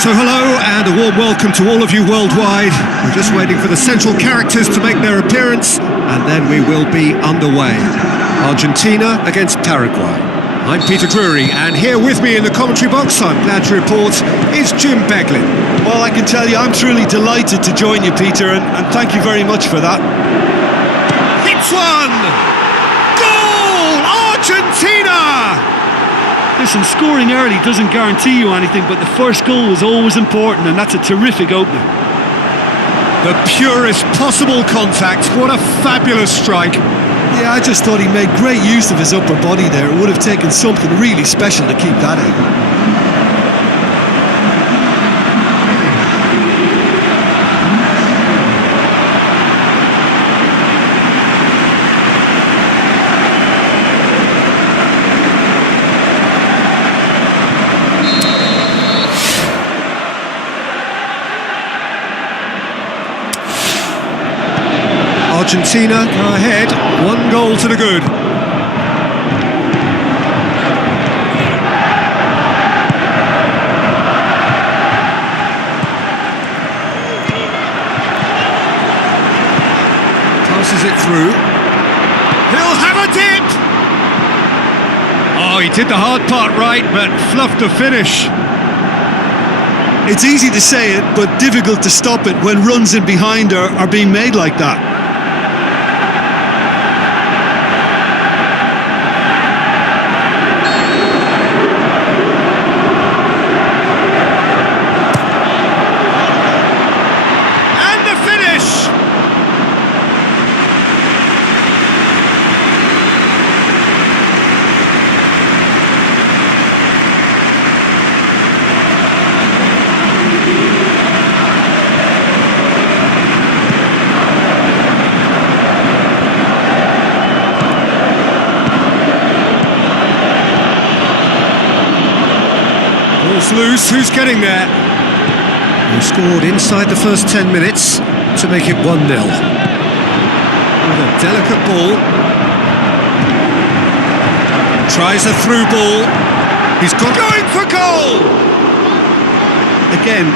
So hello and a warm welcome to all of you worldwide. We're just waiting for the central characters to make their appearance and then we will be underway. Argentina against Paraguay. I'm Peter Drury and here with me in the commentary box, I'm glad to report, is Jim Beglin. Well, I can tell you I'm truly delighted to join you, Peter, and thank you very much for that. Hits one! Goal! Argentina! Listen, scoring early doesn't guarantee you anything, but the first goal is always important, and that's a terrific opener. The purest possible contact. What a fabulous strike. Yeah, I just thought he made great use of his upper body there. It would have taken something really special to keep that out. Argentina go ahead, 1 goal to the good. Passes it through. He'll have a dip! Oh, he did the hard part right, but fluffed the finish. It's easy to say it, but difficult to stop it when runs in behind are being made like that. Ball's loose, who's getting there? He scored inside the first 10 minutes to make it 1-0. With a delicate ball. Tries a through ball. He's going for goal! Again,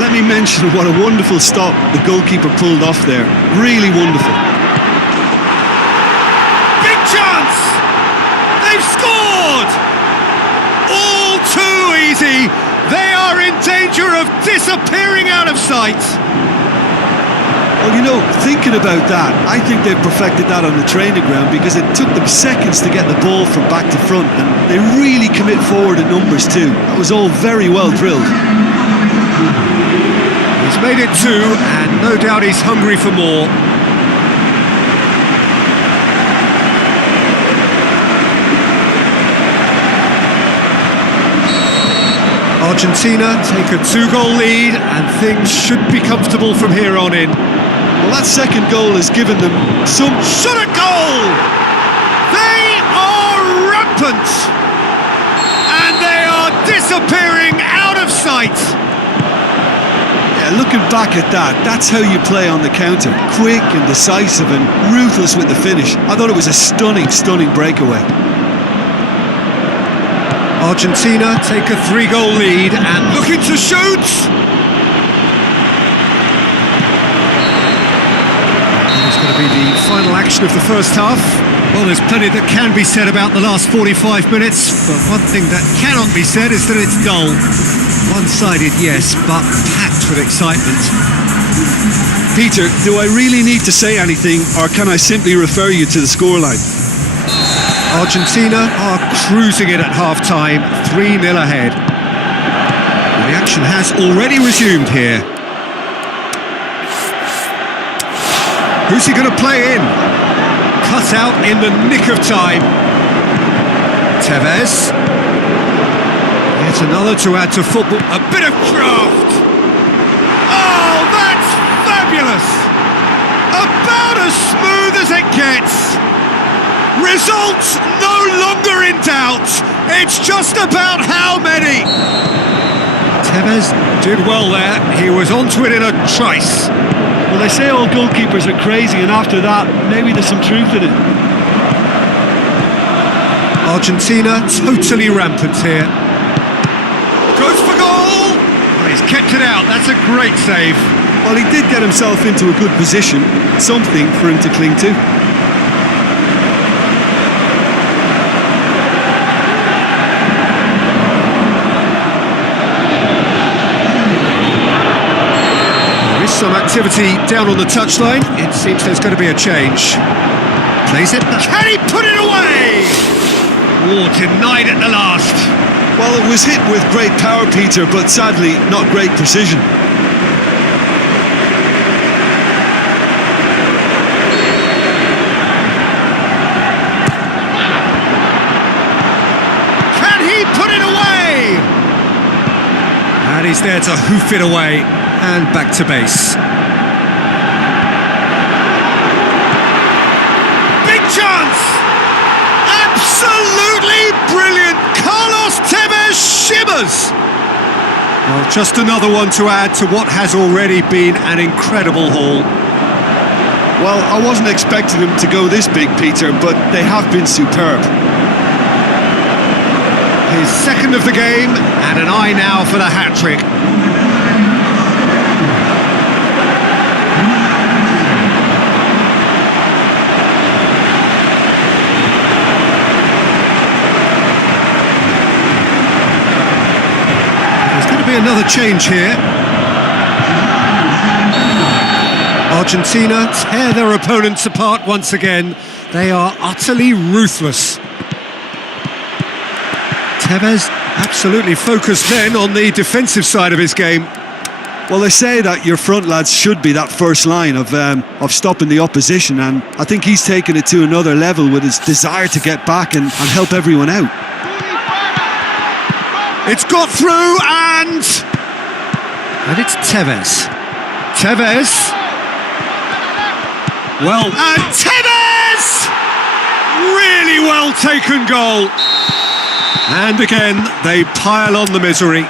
let me mention what a wonderful stop the goalkeeper pulled off there. Really wonderful. Big chance! They've scored! All too easy. They are in danger of disappearing out of sight. Well, you know, thinking about that, I think they've perfected that on the training ground because it took them seconds to get the ball from back to front, and they really commit forward in numbers too. That was all very well drilled. He's made it 2, and no doubt he's hungry for more. Argentina take a 2-goal lead and things should be comfortable from here on in. Well, that second goal has given them some... Shot at goal! They are rampant! And they are disappearing out of sight! Yeah, looking back at that, that's how you play on the counter. Quick and decisive and ruthless with the finish. I thought it was a stunning, stunning breakaway. Argentina take a 3-goal lead and looking to shoot! And it's going to be the final action of the first half. Well, there's plenty that can be said about the last 45 minutes, but one thing that cannot be said is that it's dull. One-sided, yes, but packed with excitement. Peter, do I really need to say anything, or can I simply refer you to the scoreline? Argentina are cruising it at half-time, 3-0 ahead. The action has already resumed here. Who's he going to play in? Cut out in the nick of time. Tevez. Yet another to add to football. A bit of craft. Oh, that's fabulous! About as smooth as it gets. Results no longer in doubt. It's just about how many. Tevez did well there. He was onto it in a trice. Well, they say all goalkeepers are crazy, and after that, maybe there's some truth in it. Argentina totally rampant here. Goes for goal! Well, he he's kept it out. That's a great save. Well, he did get himself into a good position, something for him to cling to. There is some activity down on the touchline. It seems there's going to be a change. Plays it. Can he put it away? Oh, denied at the last. Well, it was hit with great power, Peter, but sadly, not great precision. Can he put it away? And he's there to hoof it away. And back to base. Big chance! Absolutely brilliant! Carlos Tevez shimmers! Well, just another one to add to what has already been an incredible haul. Well, I wasn't expecting them to go this big, Peter, but they have been superb. His second of the game, and an eye now for the hat-trick. Another change here. Argentina tear their opponents apart once again. They are utterly ruthless. Tevez absolutely focused then on the defensive side of his game. Well, they say that your front lads should be that first line of stopping the opposition, and I think he's taken it to another level with his desire to get back and help everyone out. It's got through and it's Tevez. Tevez. Well, and Tevez! Really well taken goal. And again, they pile on the misery.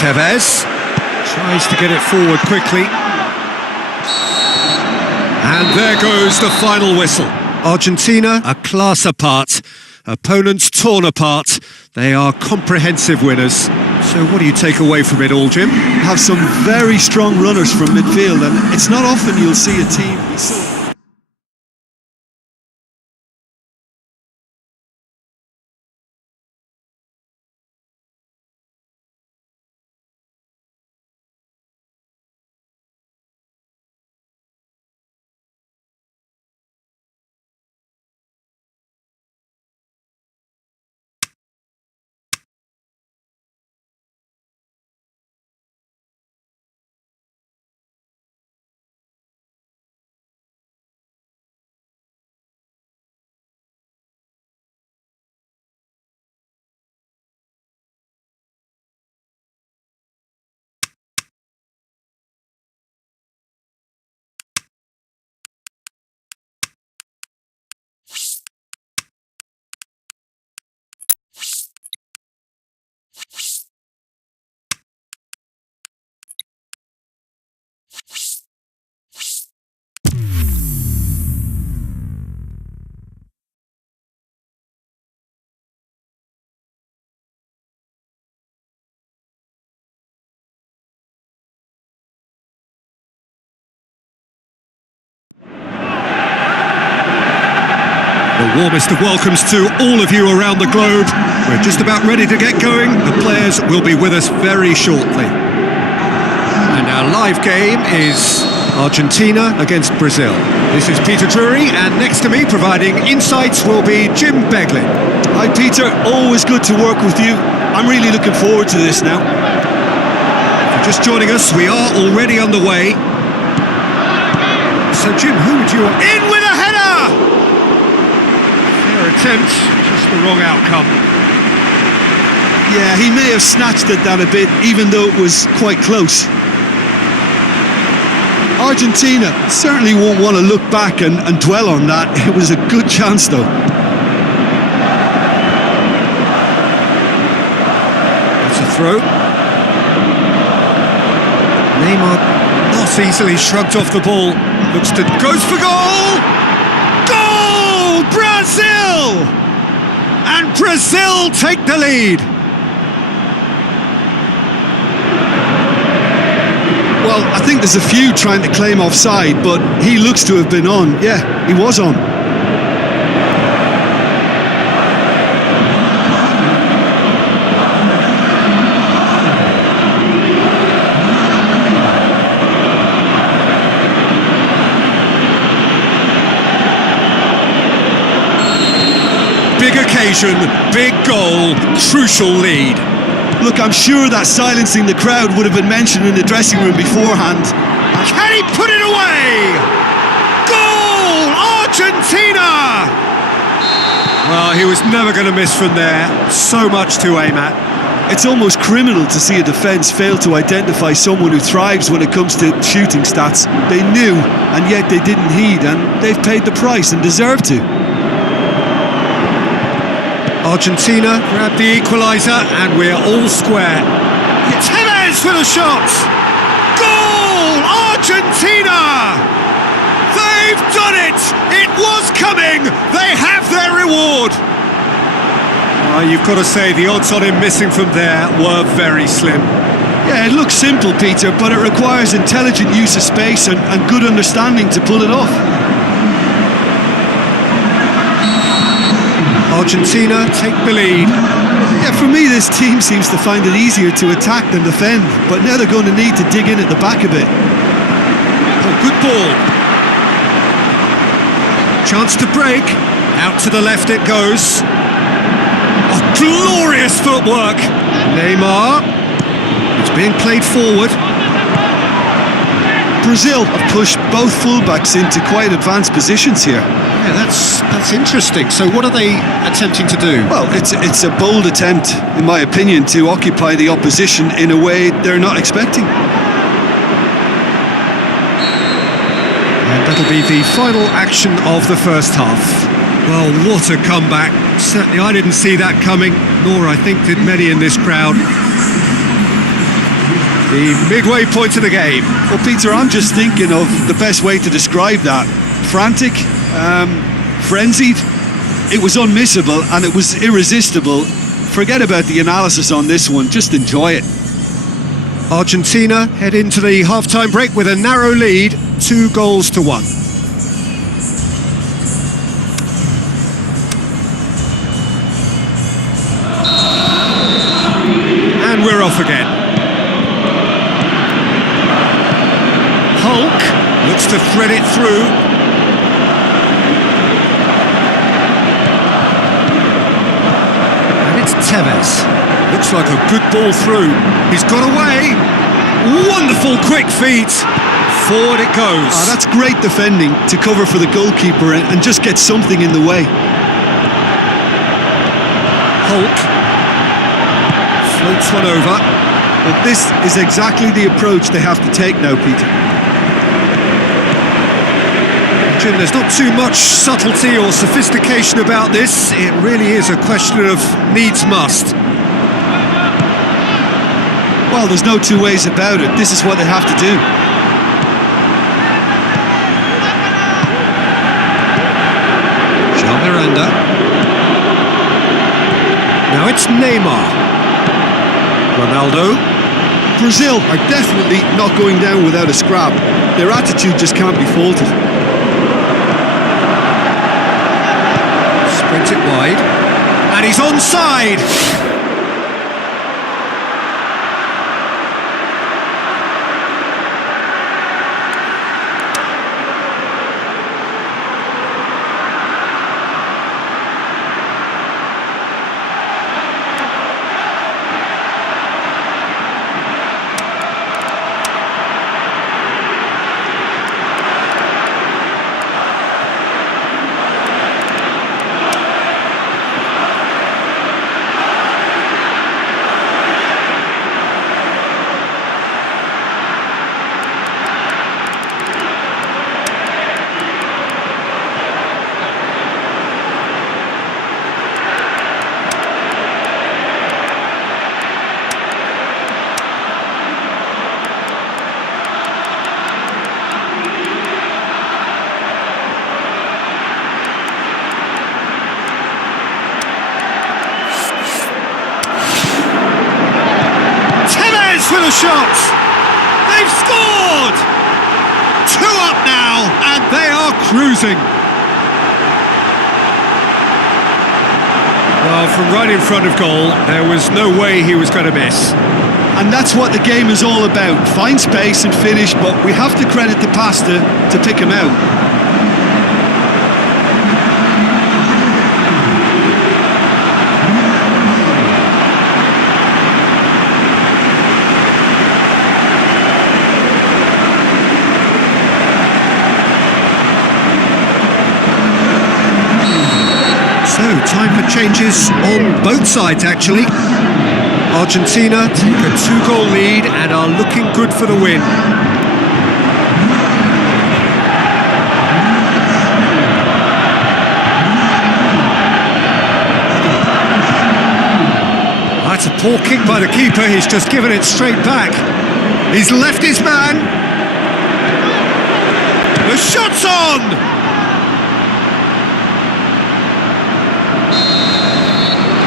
Tevez tries to get it forward quickly. And there goes the final whistle. Argentina, a class apart. Opponents torn apart. They are comprehensive winners. So what do you take away from it all, Jim? Have some very strong runners from midfield, and it's not often you'll see a team be so... The warmest of welcomes to all of you around the globe. We're just about ready to get going. The players will be with us very shortly. And our live game is Argentina against Brazil. This is Peter Drury, and next to me providing insights will be Jim Beglin. Hi Peter, always good to work with you. I'm really looking forward to this now. If you're just joining us, we are already underway. So Jim, who would you... In with a header! Attempt, just the wrong outcome. Yeah, he may have snatched it down a bit, even though it was quite close. Argentina certainly won't want to look back and dwell on that. It was a good chance, though. That's a throw. Neymar That's easily shrugged off the ball. Goes for goal! Goal! Brazil! And Brazil take the lead. Well, I think there's a few trying to claim offside, but he looks to have been on. Yeah, he was on. Big occasion, big goal, crucial lead. Look, I'm sure that silencing the crowd would have been mentioned in the dressing room beforehand. Can he put it away? Goal! Argentina! Well, he was never going to miss from there. So much to aim at. It's almost criminal to see a defence fail to identify someone who thrives when it comes to shooting stats. They knew, and yet they didn't heed, and they've paid the price and deserve to. Argentina grab the equaliser and we're all square. Tevez for the shot! Goal! Argentina! They've done it! It was coming! They have their reward! You've got to say the odds on him missing from there were very slim. Yeah, it looks simple, Peter, but it requires intelligent use of space and good understanding to pull it off. Argentina take the lead. Yeah, for me this team seems to find it easier to attack than defend, but now they're going to need to dig in at the back a bit. Oh, good ball. Chance to break. Out to the left it goes. Oh, glorious footwork. Neymar. It's being played forward. Brazil have pushed both fullbacks into quite advanced positions here. Yeah, that's interesting. So what are they attempting to do? Well, it's a bold attempt, in my opinion, to occupy the opposition in a way they're not expecting. And that'll be the final action of the first half. Well, what a comeback. Certainly I didn't see that coming, nor I think did many in this crowd. The midway point of the game. Well, Peter, I'm just thinking of the best way to describe that. Frantic, frenzied. It was unmissable and it was irresistible. Forget about the analysis on this one, just enjoy it. Argentina head into the half-time break with a narrow lead, 2-1. And we're off again. Hulk looks to thread it through. And it's Tevez. Looks like a good ball through. He's got away. Wonderful quick feet. Forward it goes. That's great defending to cover for the goalkeeper and just get something in the way. Hulk floats one over. But this is exactly the approach they have to take now, Peter. Jim, there's not too much subtlety or sophistication about this. It really is a question of needs must. Well, there's no two ways about it. This is what they have to do. Miranda. Now it's Neymar. Ronaldo. Brazil are definitely not going down without a scrap. Their attitude just can't be faulted. Spreads it wide. And he's onside! shot! They've scored! 2 up now, and they are cruising. Well, from right in front of goal, there was no way he was going to miss. And that's what the game is all about. Find space and finish, but we have to credit the pasta to pick him out. So, time for changes on both sides, actually. Argentina take a 2-goal lead and are looking good for the win. That's a poor kick by the keeper, he's just given it straight back. He's left his man. The shot's on!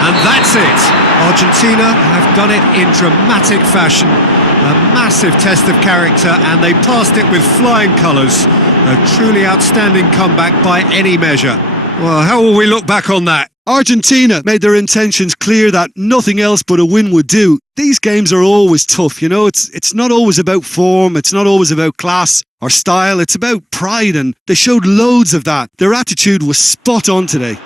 And that's it. Argentina have done it in dramatic fashion. A massive test of character, and they passed it with flying colours. A truly outstanding comeback by any measure. Well, how will we look back on that? Argentina made their intentions clear that nothing else but a win would do. These games are always tough, you know, it's not always about form, it's not always about class or style, it's about pride, and they showed loads of that. Their attitude was spot on today.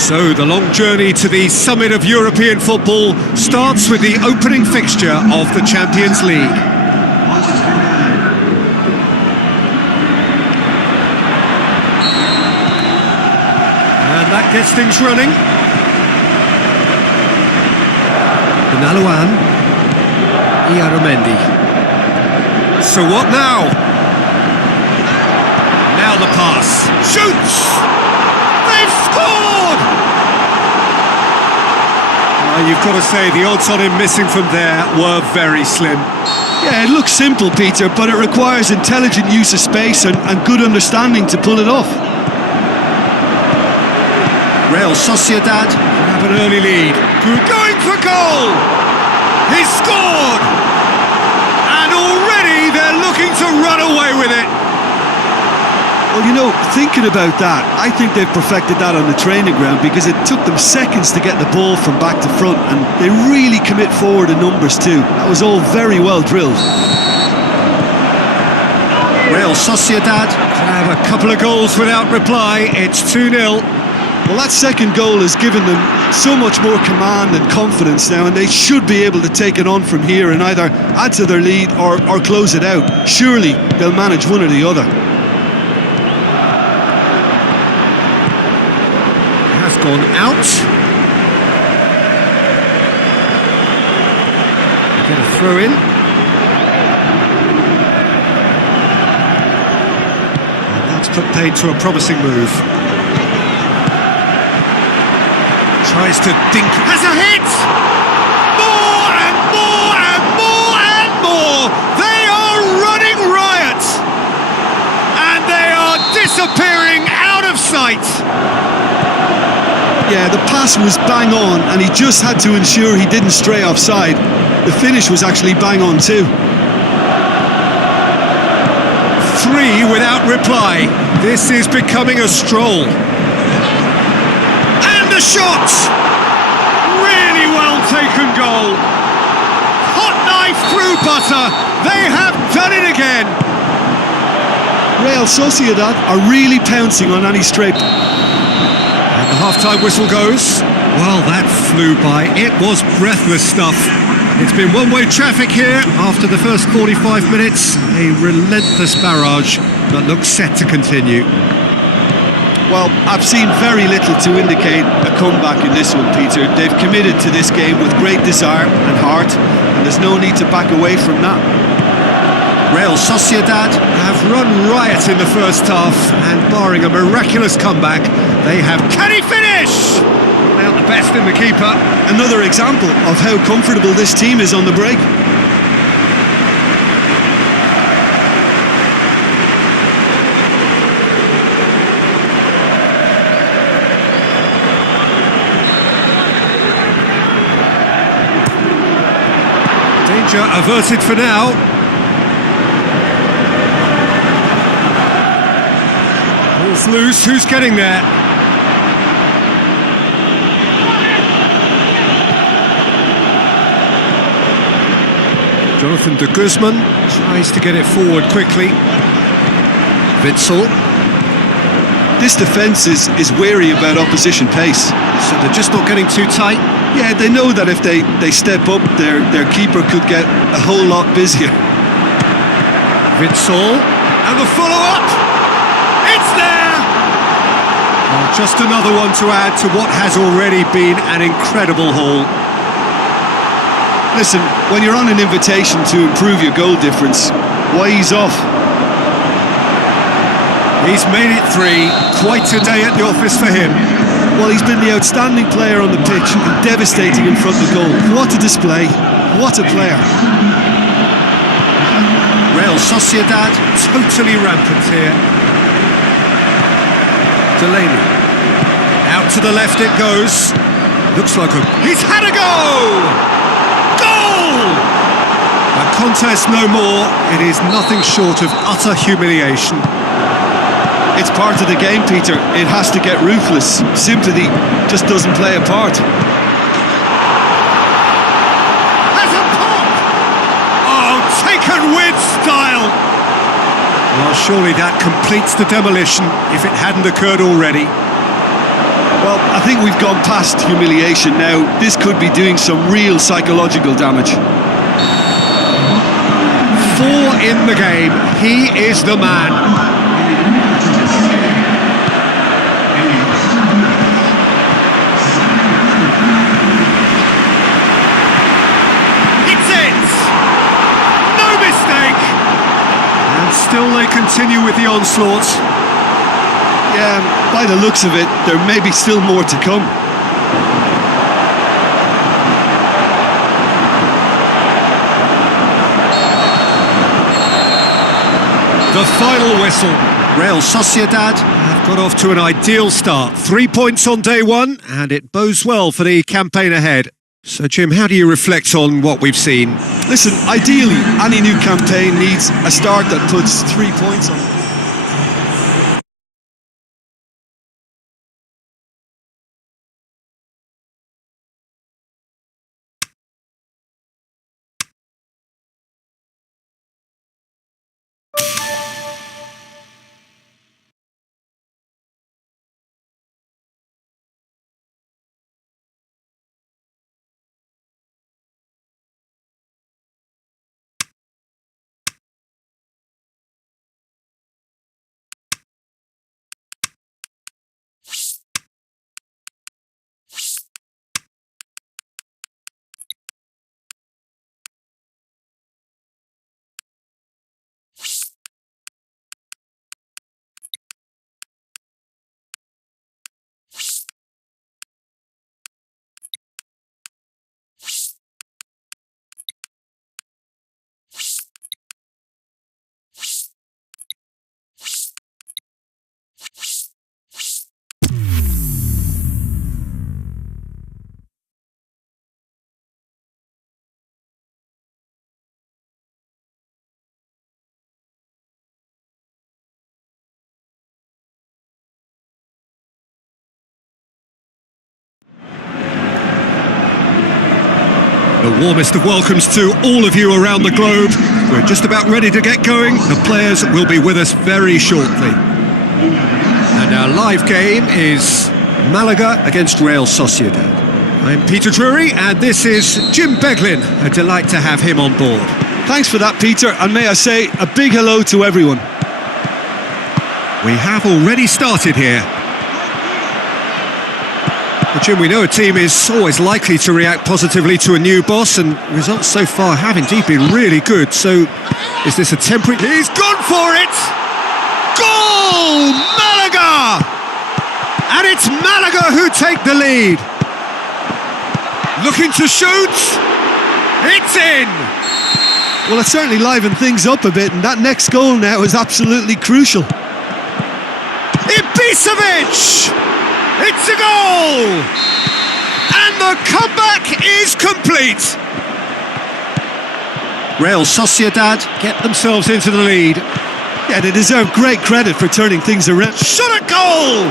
So the long journey to the summit of European football starts with the opening fixture of the Champions League. And that gets things running. Benalouan, Iaramendi. So what now? Now the pass. Shoots! They've scored! You've got to say, the odds on him missing from there were very slim. Yeah, it looks simple, Peter, but it requires intelligent use of space and good understanding to pull it off. Real Sociedad have an early lead. Going for goal! He's scored! And already they're looking to run away with it. Well, you know, thinking about that, I think they've perfected that on the training ground because it took them seconds to get the ball from back to front, and they really commit forward in numbers too. That was all very well drilled. Real Sociedad have a couple of goals without reply. It's 2-0. Well, that second goal has given them so much more command and confidence now, and they should be able to take it on from here and either add to their lead or close it out. Surely they'll manage one or the other. Gone out. Get a throw in. And that's put paid to a promising move. Tries to dink. Has a hit! More and more and more and more! They are running riot! And they are disappearing out of sight! Yeah, the pass was bang on, and he just had to ensure he didn't stray offside. The finish was actually bang on too. 3 without reply. This is becoming a stroll. And the shot! Really well taken goal. Hot knife through butter. They have done it again. Real Sociedad are really pouncing on any stray. The half-time whistle goes. Well, that flew by. It was breathless stuff. It's been one-way traffic here after the first 45 minutes. A relentless barrage that looks set to continue. Well, I've seen very little to indicate a comeback in this one, Peter. They've committed to this game with great desire and heart, and there's no need to back away from that. Real Sociedad have run riot in the first half, and barring a miraculous comeback, they have... Can he finish? Out the best in the keeper. Another example of how comfortable this team is on the break. Danger averted for now. Ball's loose, who's getting there? Jonathan de Guzman tries to get it forward quickly. Witsel. This defence is wary about opposition pace. So they're just not getting too tight? Yeah, they know that if they step up, their keeper could get a whole lot busier. Witsel. And the follow-up! It's there! Well, just another one to add to what has already been an incredible haul. Listen, when you're on an invitation to improve your goal difference, why ease off? He's made it 3. Quite a day at the office for him. Well, he's been the outstanding player on the pitch and devastating in front of goal. What a display. What a player. Real Sociedad totally rampant here. Delaney. Out to the left it goes. Looks like he's had a go! Goal! A contest no more. It is nothing short of utter humiliation. It's part of the game, Peter. It has to get ruthless. Sympathy just doesn't play a part. Has a pop! Oh, taken with style! Well, surely that completes the demolition if it hadn't occurred already. Well, I think we've gone past humiliation now. This could be doing some real psychological damage. 4 in the game. He is the man. Hits it! No mistake! And still they continue with the onslaught. Yeah, by the looks of it, there may be still more to come. The final whistle. Real Sociedad have got off to an ideal start. 3 points on day one, and it bodes well for the campaign ahead. So, Jim, how do you reflect on what we've seen? Listen, ideally, any new campaign needs a start that puts 3 points on it. The warmest of welcomes to all of you around the globe. We're just about ready to get going. The players will be with us very shortly. And our live game is Malaga against Real Sociedad. I'm Peter Drury, and this is Jim Beglin. A delight to have him on board. Thanks for that, Peter, and may I say a big hello to everyone. We have already started here. But Jim, we know a team is always likely to react positively to a new boss, and results so far have indeed been really good. So, is this a temporary... He's gone for it! Goal! Malaga! And it's Malaga who take the lead. Looking to shoot. It's in! Well, it certainly livened things up a bit, and that next goal now is absolutely crucial. Ibisevic! It's a goal! And the comeback is complete! Real Sociedad get themselves into the lead. Yeah, they deserve great credit for turning things around. Shot at goal!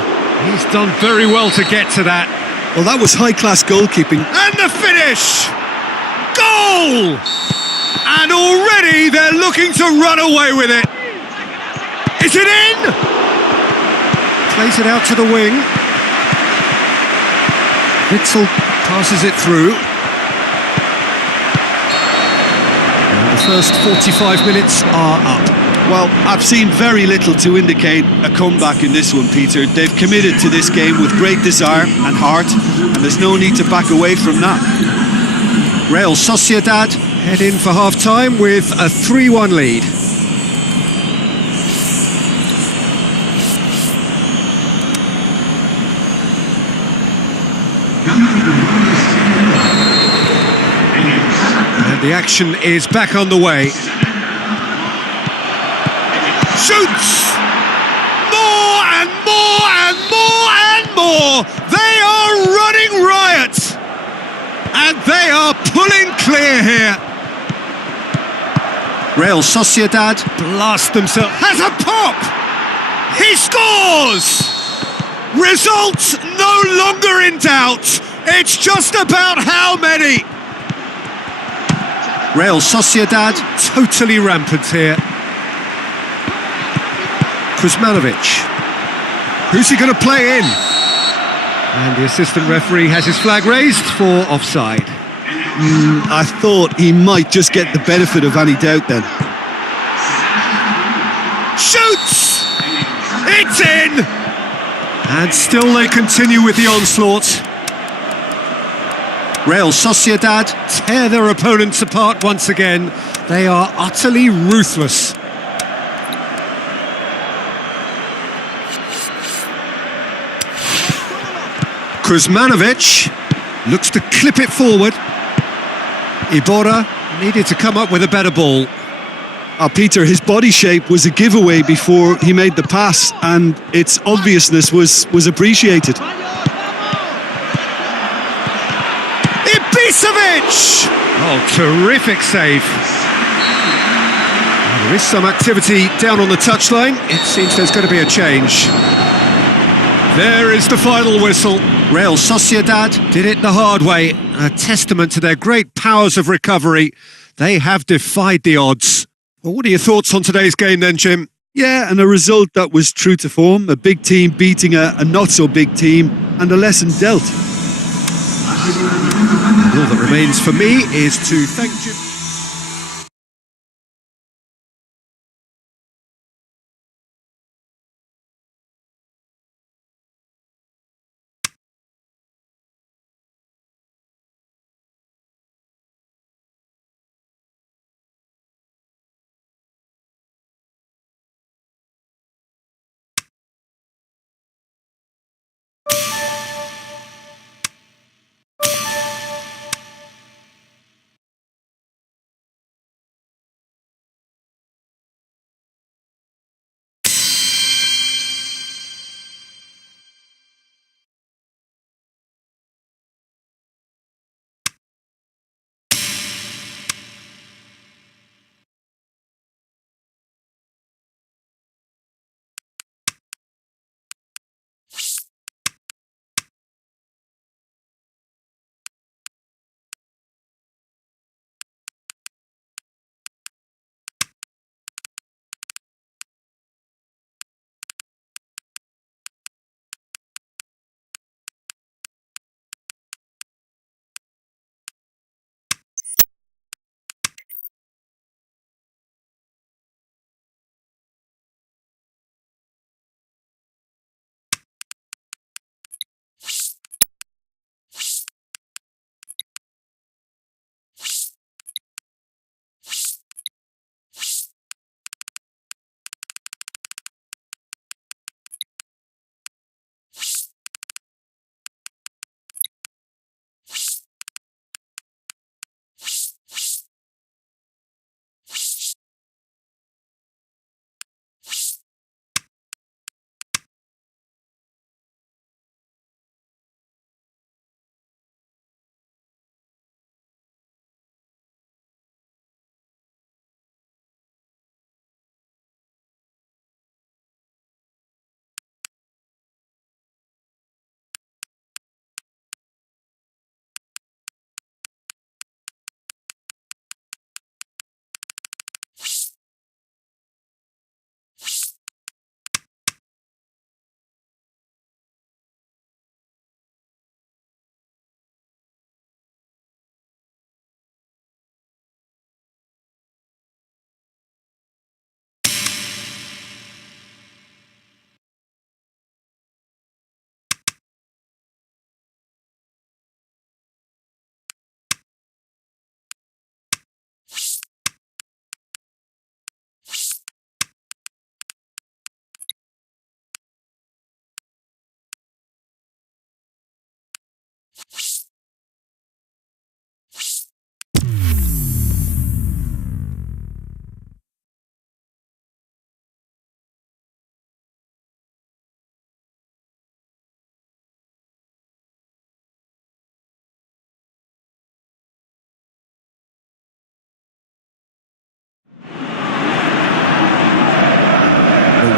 He's done very well to get to that. Well, that was high-class goalkeeping. And the finish! Goal! And already they're looking to run away with it. Is it in? Plays it out to the wing. Witzel passes it through. And the first 45 minutes are up. Well, I've seen very little to indicate a comeback in this one, Peter. They've committed to this game with great desire and heart, and there's no need to back away from that. Real Sociedad head in for half-time with a 3-1 lead. And the action is back on the way. Shoots! More and more and more and more! They are running riot! And they are pulling clear here. Real Sociedad blast themselves. Has a pop! He scores! Results no longer in doubt. It's just about how many. Real Sociedad totally rampant here. Kuzmanovic. Who's he going to play in? And the assistant referee has his flag raised for offside. I thought he might just get the benefit of any doubt then. Shoots! It's in! And still they continue with the onslaught. Real Sociedad tear their opponents apart once again. They are utterly ruthless. Kuzmanovic looks to clip it forward. Iborra needed to come up with a better ball. Peter, his body shape was a giveaway before he made the pass, and its obviousness was appreciated. Ibisevic! Oh, terrific save. There is some activity down on the touchline. It seems there's going to be a change. There is the final whistle. Real Sociedad did it the hard way. A testament to their great powers of recovery. They have defied the odds. Well, what are your thoughts on today's game then, Jim? Yeah, and a result that was true to form. A big team beating a not-so-big team, and a lesson dealt. And all that remains for me is to thank Jim.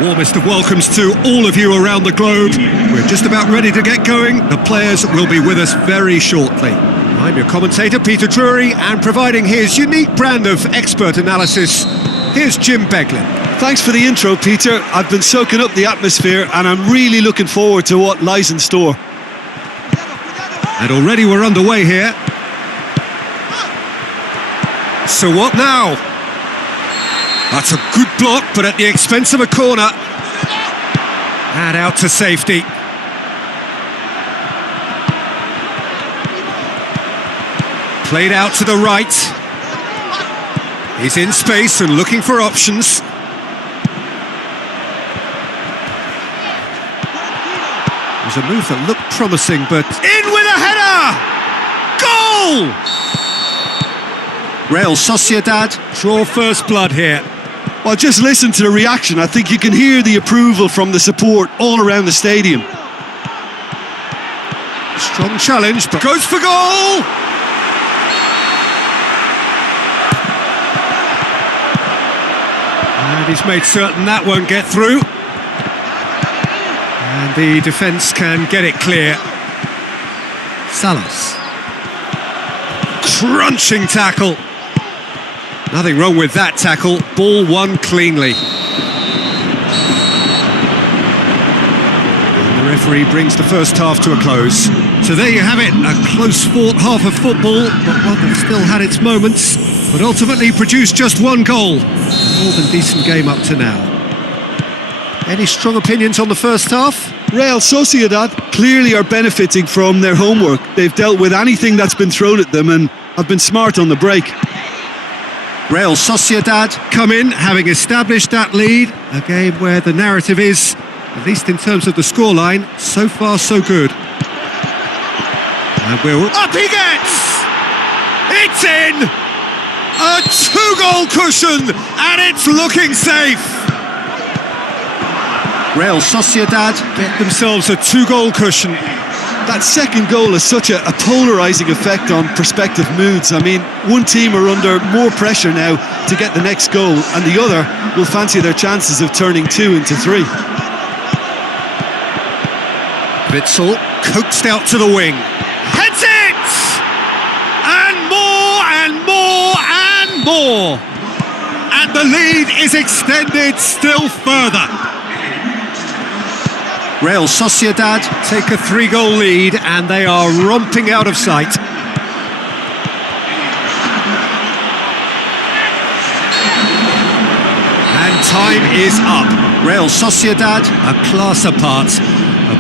Warmest of welcomes to all of you around the globe. We're just about ready to get going. The players will be with us very shortly. I'm your commentator, Peter Drury, and providing his unique brand of expert analysis, here's Jim Beglin. Thanks for the intro, Peter. I've been soaking up the atmosphere, and I'm really looking forward to what lies in store. And already we're underway here. So what now? That's a good block, but at the expense of a corner. And out to safety. Played out to the right. He's in space and looking for options. It was a move that looked promising, but in with a header! Goal! Real Sociedad Draw first blood here. Well, just listen to the reaction. I think you can hear the approval from the support all around the stadium. Strong challenge, but goes for goal! And he's made certain that won't get through. And the defence can get it clear. Salas. Crunching tackle. Nothing wrong with that tackle. Ball won cleanly. And the referee brings the first half to a close. So there you have it, a close-fought half of football, but one that still had its moments, but ultimately produced just one goal. A more than decent game up to now. Any strong opinions on the first half? Real Sociedad clearly are benefiting from their homework. They've dealt with anything that's been thrown at them and have been smart on the break. Real Sociedad come in, having established that lead. A game where the narrative is, at least in terms of the scoreline, so far so good. And up he gets! It's in! A 2-goal cushion, and it's looking safe! Real Sociedad Get themselves a 2-goal cushion. That second goal has such a polarising effect on prospective moods. I mean, one team are under more pressure now to get the next goal, and the other will fancy their chances of turning 2 into 3. Witsel coaxed out to the wing. Heads it! And more and more and more! And the lead is extended still further. Real Sociedad Take a 3-goal lead and they are romping out of sight. And time is up. Real Sociedad A class apart.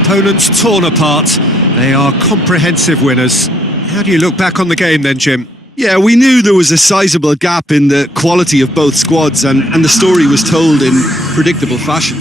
Opponents torn apart. They are comprehensive winners. How do you look back on the game then, Jim? Yeah, we knew there was a sizable gap in the quality of both squads, and the story was told in predictable fashion.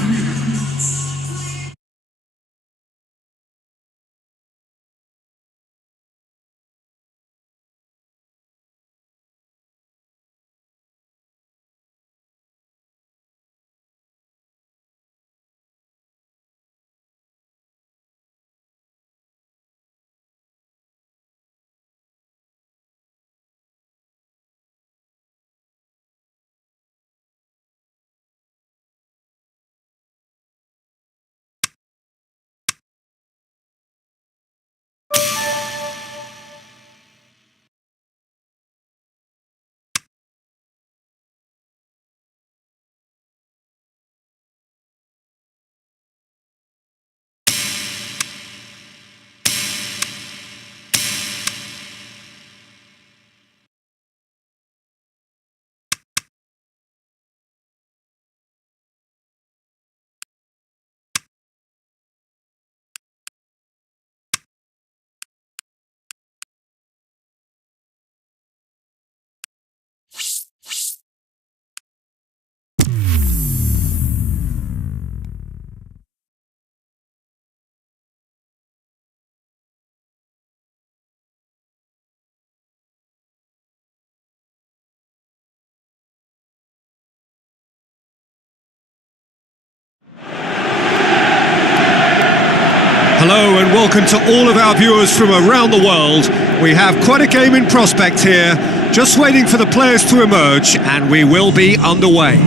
Hello and welcome to all of our viewers from around the world. We have quite a game in prospect here, just waiting for the players to emerge, and we will be underway.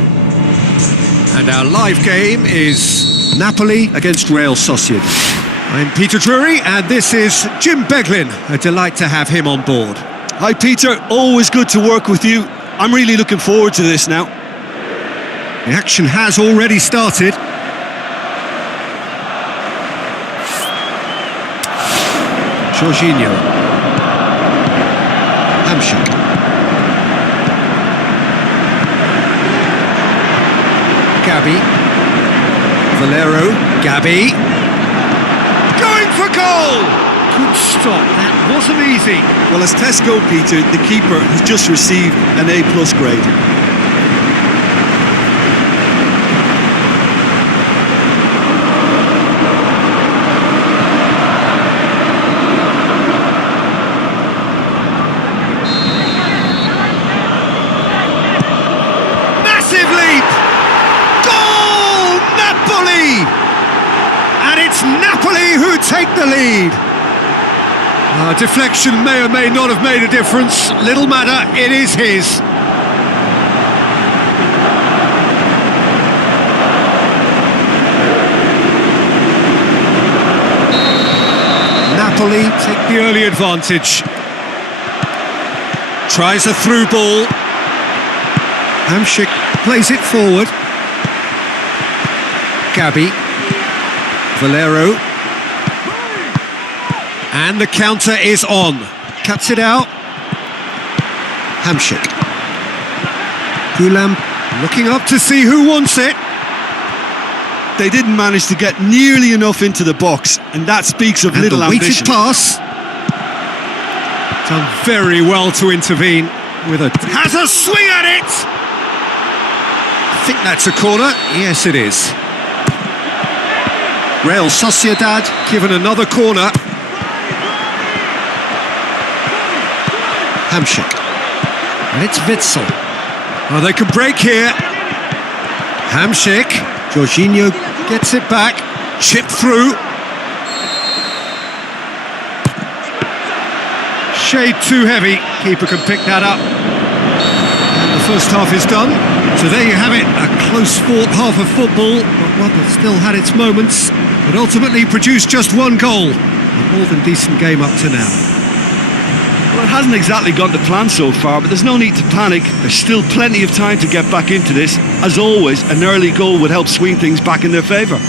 And our live game is Napoli against Real Sociedad. I'm Peter Drury, and this is Jim Beglin. A delight to have him on board. Hi Peter, always good to work with you. I'm really looking forward to this now. The action has already started. Jorginho. Hamsik. Gabi. Valero. Gabi. Going for goal! Good stop, that wasn't easy. Well, as tests go, Peter, the keeper has just received an A+ grade. Massive leap! Goal! Napoli! And it's Napoli who take the lead. Deflection may or may not have made a difference. Little matter, it is his. Napoli take the early advantage. Tries a through ball. Hamsik plays it forward. Gabi. Valero. And the counter is on. Cuts it out. Hamsik. Gulam looking up to see who wants it. They didn't manage to get nearly enough into the box, and that speaks of And little the weighted ambition. pass. Done very well to intervene with has a swing at it. I think that's a corner. Yes, it is. Real Sociedad given another corner. Hamsik. And it's Witsel. Oh, they can break here. Hamsik. Jorginho gets it back. Chipped through. Shade too heavy. Keeper can pick that up. And the first half is done. So there you have it. A close fought half of football, but one that still had its moments, but ultimately produced just one goal. A more than decent game up to now. Well, it hasn't exactly gone to plan so far, but there's no need to panic. There's still plenty of time to get back into this. As always, an early goal would help swing things back in their favour.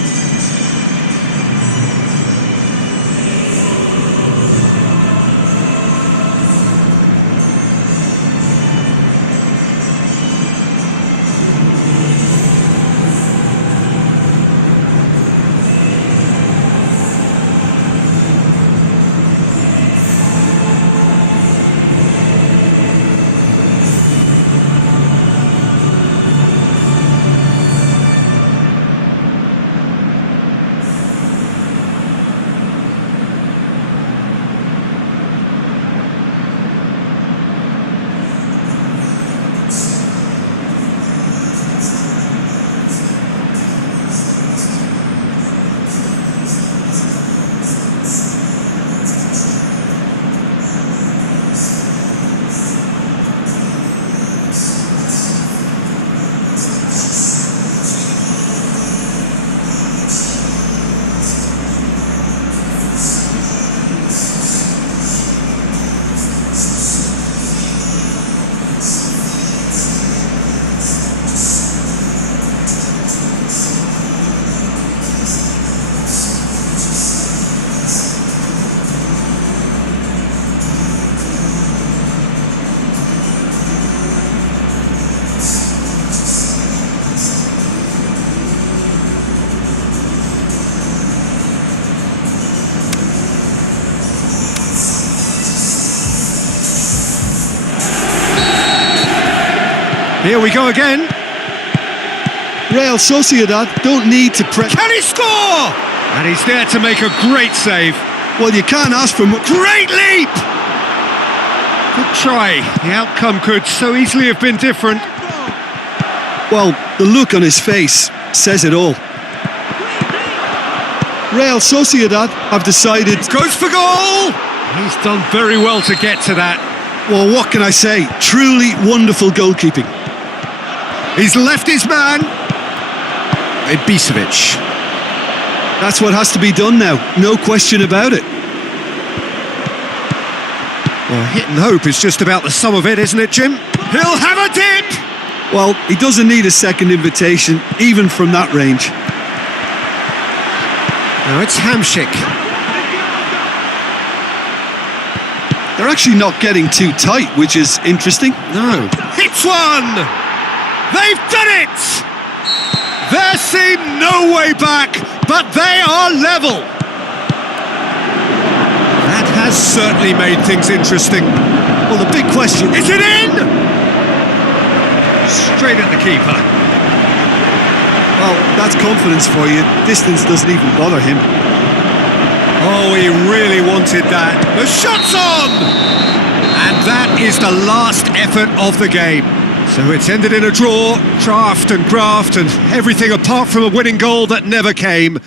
Here we go again. Real Sociedad don't need to press. Can he score? And he's there to make a great save. Well, you can't ask for much. Great leap! Good try. The outcome could so easily have been different. Well, the look on his face says it all. Real Sociedad have decided. Goes for goal! He's done very well to get to that. Well, what can I say? Truly wonderful goalkeeping. He's left his man. Ibisevic. That's what has to be done now, no question about it. Well, hit and hope is just about the sum of it, isn't it, Jim? He'll have a dip! Well, he doesn't need a second invitation, even from that range. Now it's Hamsik. They're actually not getting too tight, which is interesting. No. Hits one! They've done it! There seemed no way back, but they are level. That has certainly made things interesting. Well, the big question Is it in? Straight at the keeper. well, that's confidence for you. Distance doesn't even bother him. Oh, he really wanted that. The shot's on! And that is the last effort of the game. So it's ended in a draw, draft and graft and everything apart from a winning goal that never came.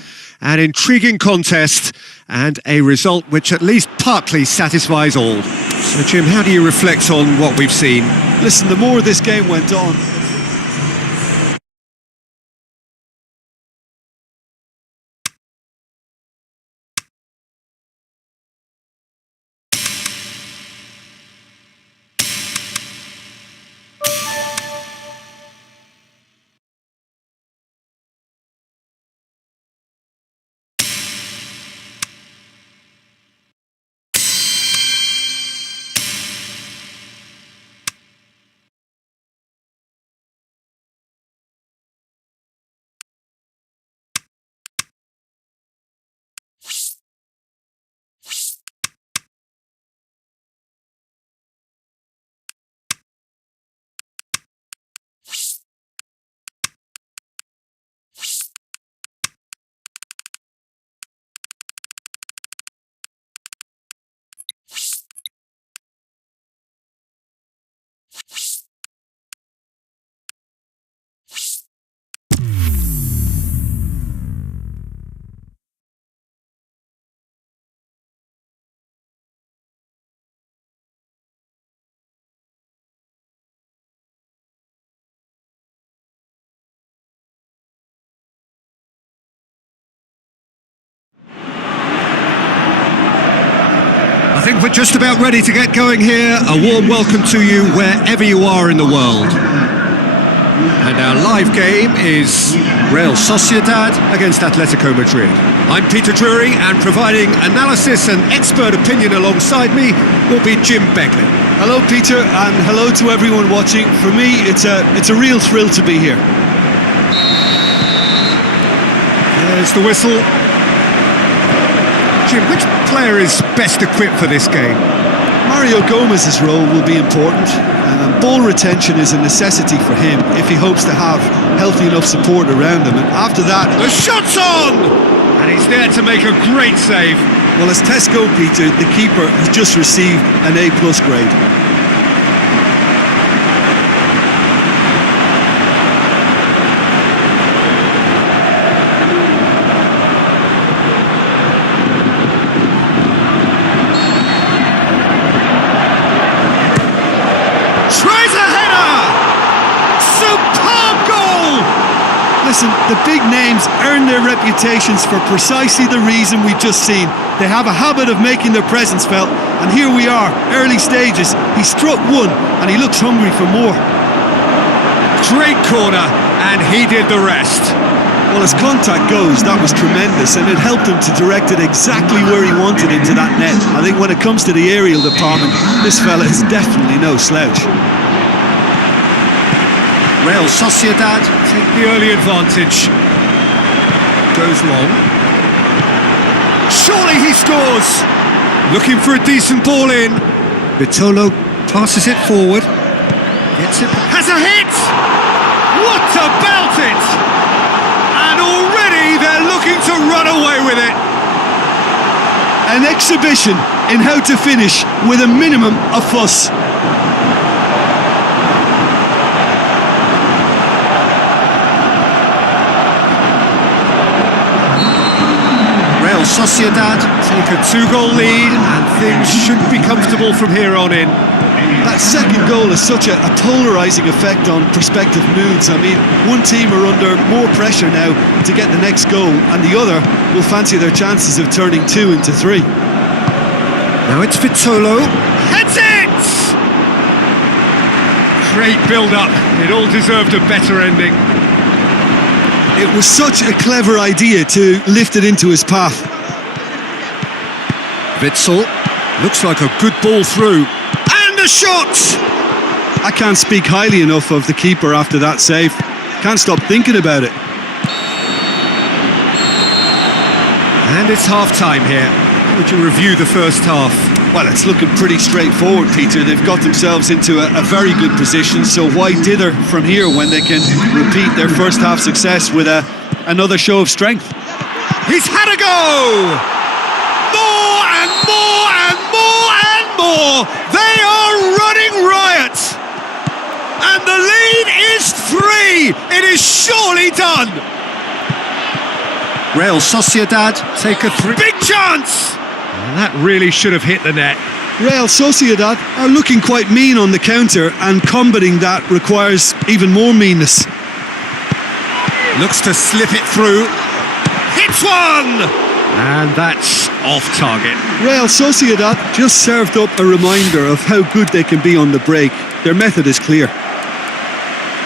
An intriguing contest and a result which at least partly satisfies all. So Jim, how do you reflect on what we've seen? Listen, the more this game went on, I think we're just about ready to get going here. A warm welcome to you wherever you are in the world. And our live game is Real Sociedad against Atletico Madrid. I'm Peter Drury, and providing analysis and expert opinion alongside me will be Jim Begley. hello Peter, and hello to everyone watching. For me, it's a real thrill to be here. There's the whistle. Jim, which player is best equipped for this game? Mario Gomez's role will be important. Ball retention is a necessity for him if he hopes to have healthy enough support around him. And after that, The shot's on! And he's there to make a great save. well, as tests go, Peter, the keeper has just received an A+ grade. Tries a header! Superb goal! Listen, the big names earn their reputations for precisely the reason we've just seen. They have a habit of making their presence felt, and here we are, early stages. He struck one, and he looks hungry for more. Great corner, and he did the rest. Well, as contact goes, that was tremendous, and it helped him to direct it exactly where he wanted into that net. I think when it comes to the aerial department, this fella is definitely no slouch. Real Sociedad take the early advantage. Goes long. Surely he scores! Looking for a decent ball in. Vitolo passes it forward. Gets it. Has a hit! What about it? And already they're looking to run away with it. An exhibition in how to finish with a minimum of fuss. Real Sociedad take a 2-goal lead and things should be comfortable from here on in. That second goal has such a polarising effect on prospective moods. I mean, one team are under more pressure now to get the next goal, and the other will fancy their chances of turning 2 into 3. Now it's Vitolo. Heads it! Great build-up. It all deserved a better ending. It was such a clever idea to lift it into his path. Witsel Looks like a good ball through. And a shot! I can't speak highly enough of the keeper after that save. Can't stop thinking about it. And it's half-time here. How would you review the first half? Well, it's looking pretty straightforward, Peter. They've got themselves into a very good position, so why dither from here when they can repeat their first half success with another show of strength? He's had a go! More and more and more and more! They are running riot! And the lead is 3! It is surely done! Real Sociedad Take a big chance! And that really should have hit the net. Real Sociedad are looking quite mean on the counter, and combating that requires even more meanness. Looks to slip it through. Hits one! And that's off target. Real Sociedad just served up a reminder of how good they can be on the break. Their method is clear.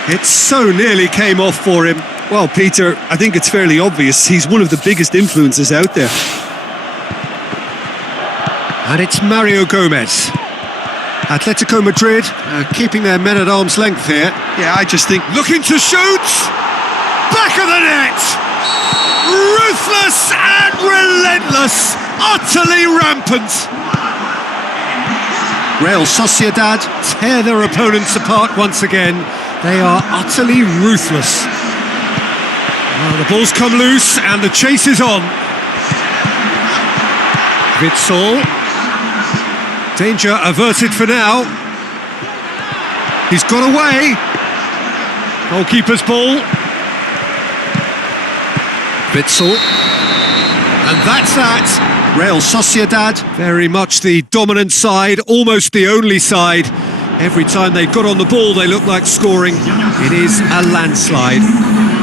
It so nearly came off for him. Well, Peter, I think it's fairly obvious he's one of the biggest influences out there. And it's Mario Gomez. Atletico Madrid keeping their men at arm's length here. Yeah, I just think... Looking to shoot! Back of the net! Ruthless and relentless! Utterly rampant! Real Sociedad Tear their opponents apart once again. They are utterly ruthless. Well, the ball's come loose and the chase is on. Witsel. Danger averted for now. He's got away. Goalkeeper's ball. Witsel. And that's that. Real Sociedad Very much the dominant side, almost the only side. Every time they got on the ball, they looked like scoring. It is a landslide.